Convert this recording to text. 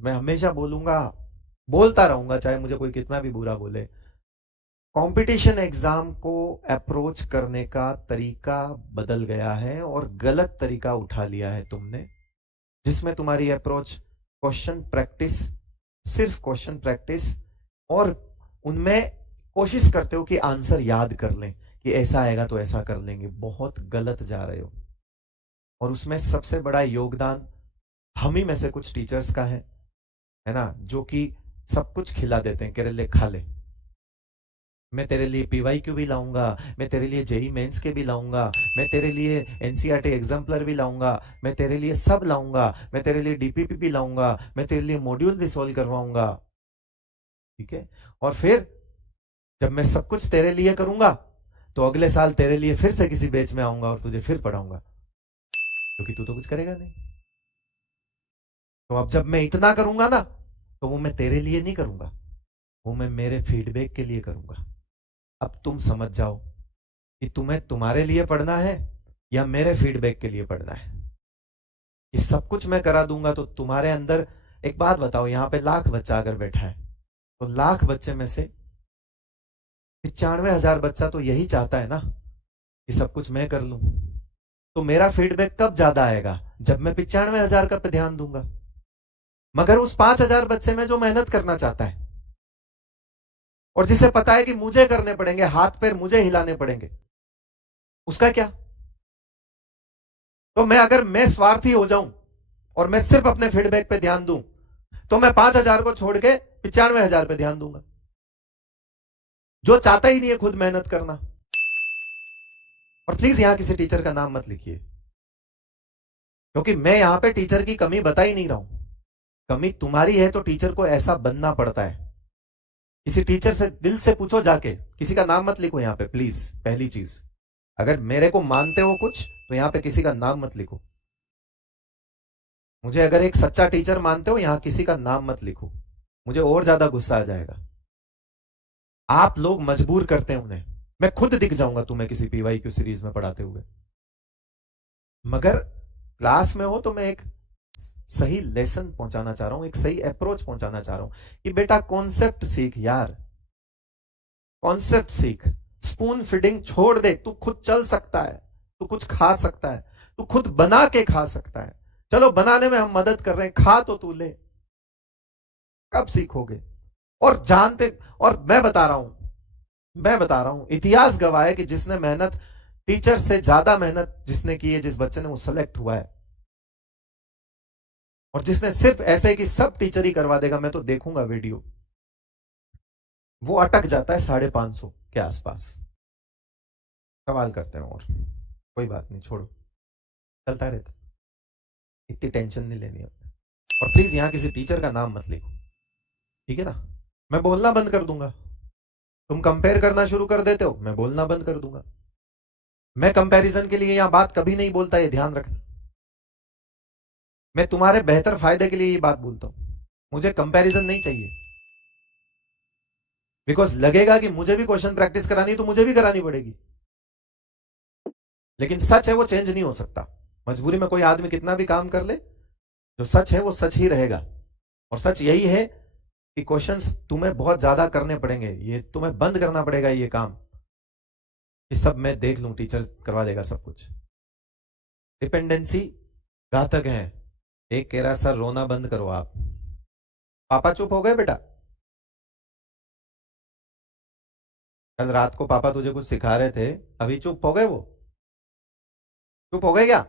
मैं हमेशा बोलूंगा, बोलता रहूंगा, चाहे मुझे कोई कितना भी बुरा बोले। कंपटीशन एग्जाम को अप्रोच करने का तरीका बदल गया है और गलत तरीका उठा लिया है तुमने, जिसमें तुम्हारी अप्रोच क्वेश्चन प्रैक्टिस, सिर्फ क्वेश्चन प्रैक्टिस, और उनमें कोशिश करते हो कि आंसर याद कर लें, कि ऐसा आएगा तो ऐसा कर लेंगे। बहुत गलत जा रहे हो। और उसमें सबसे बड़ा योगदान हम ही में से कुछ टीचर्स का है ना, जो कि सब कुछ खिला देते हैं, कह ले खा ले, मैं तेरे लिए पीवाईक्यू भी लाऊंगा, मैं तेरे लिए जेई मेंस के भी लाऊंगा, मैं तेरे लिए एनसीईआरटी एग्जाम्पलर भी लाऊंगा, मैं तेरे लिए सब लाऊंगा, मैं तेरे लिए डीपीपी भी लाऊंगा, मैं तेरे लिए मॉड्यूल भी सॉल्व करवाऊंगा। ठीक है। और फिर जब मैं सब कुछ तेरे लिए करूंगा, तो अगले साल तेरे लिए फिर से किसी बैच में आऊंगा और तुझे फिर पढ़ाऊंगा, क्योंकि तू तो कुछ करेगा नहीं। तो अब जब मैं इतना करूंगा ना, तो वो मैं तेरे लिए नहीं करूंगा, वो मैं मेरे फीडबैक के लिए करूंगा। अब तुम समझ जाओ कि तुम्हें तुम्हारे लिए पढ़ना है या मेरे फीडबैक के लिए पढ़ना है। ये सब कुछ मैं करा दूंगा तो तुम्हारे अंदर, एक बात बताओ, यहां पे लाख बच्चा अगर बैठा है, तो लाख बच्चे में से 95,000 बच्चा तो यही चाहता है ना कि सब कुछ मैं कर लूं। तो मेरा फीडबैक कब ज्यादा आएगा? जब मैं 95,000 का पे ध्यान दूंगा। मगर उस 5,000 बच्चे में जो मेहनत करना चाहता है और जिसे पता है कि मुझे करने पड़ेंगे, हाथ पैर मुझे हिलाने पड़ेंगे, उसका क्या? तो मैं, अगर मैं स्वार्थी हो जाऊं और मैं सिर्फ अपने फीडबैक पे ध्यान दूं, तो मैं 5,000 को छोड़ के 95,000 पे ध्यान दूंगा। जो चाहता ही नहीं है खुद मेहनत करना। और प्लीज यहां किसी टीचर का नाम मत लिखिए, क्योंकि मैं यहां पे टीचर की कमी बता ही नहीं रहा हूं। कमी तुम्हारी है तो टीचर को ऐसा बनना पड़ता है। किसी टीचर से दिल से पूछो जाके, किसी का नाम मत लिखो यहां पे प्लीज। पहली चीज, अगर मेरे को मानते हो कुछ, तो यहां पे किसी का नाम मत लिखो। मुझे अगर एक सच्चा टीचर मानते हो, यहां किसी का नाम मत लिखो, मुझे और ज्यादा गुस्सा आ जाएगा। आप लोग मजबूर करते हैं उन्हें। मैं खुद दिख जाऊंगा तुम्हें किसी पीवाईक्यू सीरीज में पढ़ाते हुए। मगर क्लास में हो तो मैं एक सही लेसन पहुंचाना चाह रहा हूं, एक सही अप्रोच पहुंचाना चाह रहा हूं कि बेटा कॉन्सेप्ट सीख यार, कॉन्सेप्ट सीख। स्पून फीडिंग छोड़ दे, तू खुद चल सकता है, तू कुछ खा सकता है, तू खुद बना के खा सकता है। चलो बनाने में हम मदद कर रहे हैं, खा तो तू ले। कब सीखोगे? और जानते, और मैं बता रहा हूं इतिहास गवाह है कि जिसने मेहनत, टीचर से ज्यादा मेहनत जिसने की है, जिस बच्चे ने वो सेलेक्ट हुआ है। और जिसने सिर्फ ऐसे कि सब टीचर ही करवा देगा, मैं तो देखूंगा वीडियो, वो अटक जाता है 550 के आसपास। सवाल करते हैं और कोई बात नहीं, छोड़ो, चलता रहता। इतनी टेंशन नहीं लेनी अपने। और प्लीज यहां किसी टीचर का नाम मत लिखो, ठीक है ना? मैं बोलना बंद कर दूंगा। तुम कंपेयर करना शुरू कर देते हो, मैं बोलना बंद कर दूंगा। मैं कंपैरिजन के लिए यहां बात कभी नहीं बोलता, ये ध्यान रखना। मैं तुम्हारे बेहतर फायदे के लिए ये बात बोलता हूं। मुझे कंपैरिजन नहीं चाहिए, बिकॉज लगेगा कि मुझे भी क्वेश्चन प्रैक्टिस करानी है तो मुझे भी करानी पड़ेगी। लेकिन सच है वो चेंज नहीं हो सकता। मजबूरी में कोई आदमी कितना भी काम कर ले, जो सच है वो सच ही रहेगा। और सच यही है कि क्वेश्चंस तुम्हें बहुत ज्यादा करने पड़ेंगे, ये तुम्हें बंद करना पड़ेगा ये काम, कि सब मैं देख लूं, टीचर करवा देगा सब कुछ। डिपेंडेंसी घातक है। एक कह रहा सर रोना बंद करो आप। पापा चुप हो गए बेटा? कल रात को पापा तुझे कुछ सिखा रहे थे, अभी चुप हो गए? वो चुप हो गए क्या?